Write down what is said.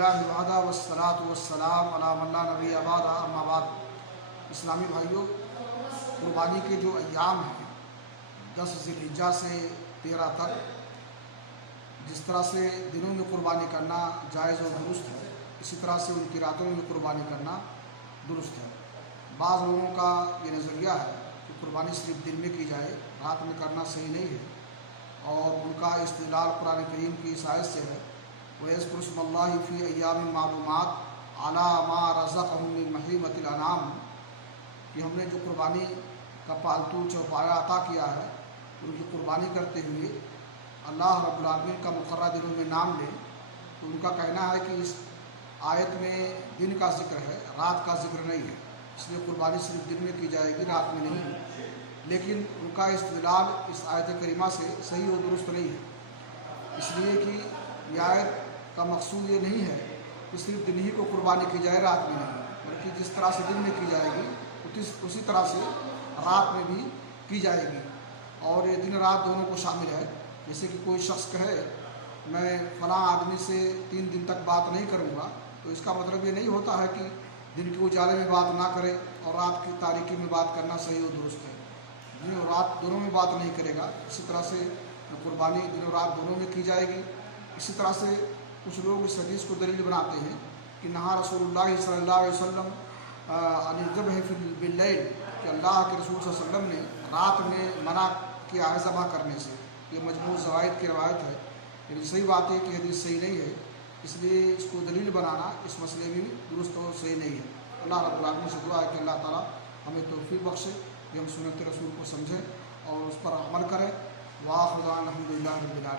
अल्हम्दुलिल्लाहि वहदा वस्सलातु वस्सलाम अला मन ला नबी अबादा अम्मा बाद। इस्लामी भाइयों, कुर्बानी के जो अय्याम हैं 10 ज़िलहिज्जा से 13 तक, जिस तरह से दिनों में कुर्बानी करना जायज़ और दुरुस्त है, इसी तरह से उनकी रातों में कुर्बानी करना दुरुस्त है। बाज़ लोगों का ये नज़रिया है कि कुर्बानी सिर्फ दिन में की जाए, रात में करना सही नहीं है, और उनका इस्तिदलाल कुरान करीम की इस आयत से है, वयज़्कुरुस्मल्लाहि फ़ी अय्यामिन मालूमात अला मा रज़क़हुम मिन बहीमतिल अनाम, कि हमने जो कुर्बानी का पालतू चौपाया अता किया है, उनकी कुर्बानी करते हुए अल्लाह रब्बुल आलमीन का मुकर्रर दिनों में नाम लें। तो उनका कहना है कि इस आयत में दिन का जिक्र है, रात का जिक्र नहीं है, इसलिए कुर्बानी सिर्फ दिन में की जाएगी, रात में नहीं। लेकिन उनका इस्तिदलाल इस आयत करीमा से सही और दुरुस्त नहीं है, इसलिए कि यह आयत का मकसूद ये नहीं है कि सिर्फ दिन ही को कुर्बानी की जाए, रात में नहीं, बल्कि जिस तरह से दिन में की जाएगी उसी तरह से रात में भी की जाएगी। और ये दिन रात दोनों को शामिल है। जैसे कि कोई शख्स कहे मैं फ़लाँ आदमी से 3 दिन तक बात नहीं करूँगा, तो इसका मतलब ये नहीं होता है कि दिन के उजाले में बात ना करे और रात की तारीकी में बात करना सही और दुरुस्त है। दिन और रात दोनों में बात नहीं करेगा। इसी तरह से कुर्बानी दिन और रात दोनों में की जाएगी। इसी तरह से कुछ लोग इस हदीस को दलील बनाते हैं कि नहा रसूलुल्लाह सल्लल्लाहु अलैहि वसल्लम अनिज़्ज़बह बिल्लैल, कि अल्लाह के रसूल सल्लल्लाहु अलैहि वसल्लम ने रात में मना किया है ज़बह करने से। ये मजमू ज़वाइद की रवायत है, लेकिन सही बात है कि हदीस सही नहीं है, इसलिए इसको दलील बनाना इस मसले में भी दुरुस्त और सही नहीं है। अल्लाह रब्बुल आलमीन से दुआ है कि अल्लाह ताला हमें तौफीक बख्शे कि हम सुन्नत रसूल को समझें और उस पर अमल करें। वाह खुदा अल्हम्दुलिल्लाह रब्बिल आलमीन।